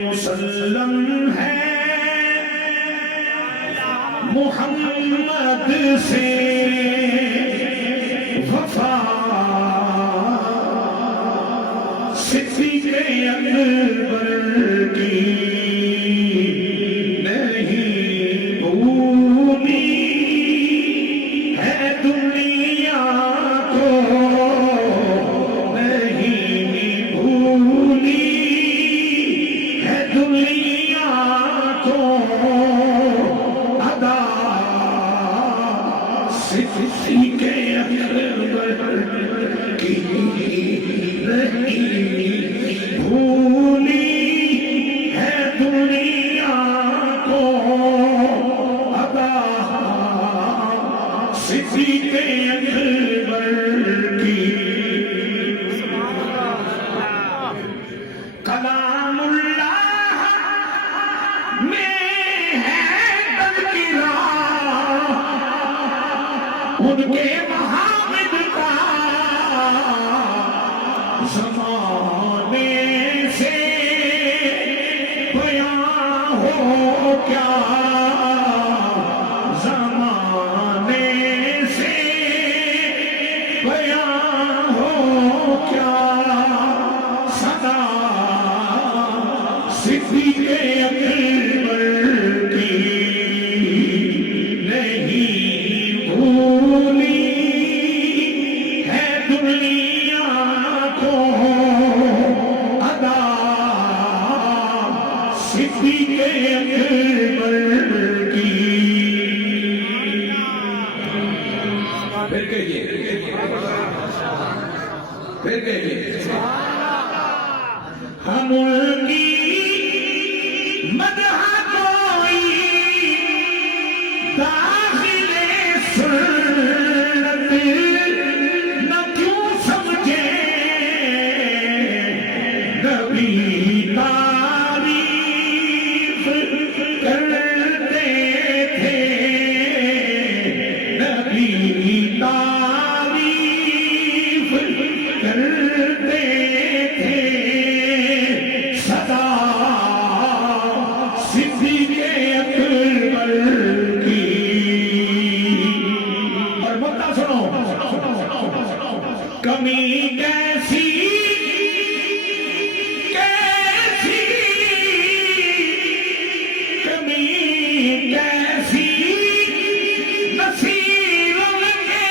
مسلم ہے محمد سے وفا صدیق اکبر کی نہیں بھولی ہے دنیا کو نہیں بھولی ہے دنیا کو ادا صدیق اکبر کی نہیں بھولی ہے دنیا کو ادا صدیق اکبر کی کلام اللہ میں ہے تذکرہ ان کے محامد کا زمانے سے بیان ہو کیا زمانے سے بیان ہو کیا صدا صدیق اکبر کی نہیں بھولی ہے دنیا کو ادا صدیق اکبر کی پھر کہیے ہم ان کی مدح کوئی داخل سنت نہ کیوں سمجھے نبی تعریف کرتے تھے نبی تعریف کرتے تھے صدا صدیق اکبر کی اور مدعا سنو کمی کیسی کیسی کمی کیسی نصیب کے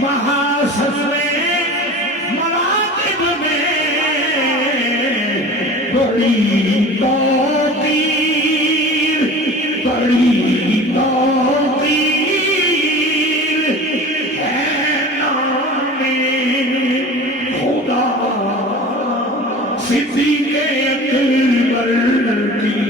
محاسن میں مراتب میں بڑی توقیر بڑی توقیر ہے نام خدا صدیق اکبر کی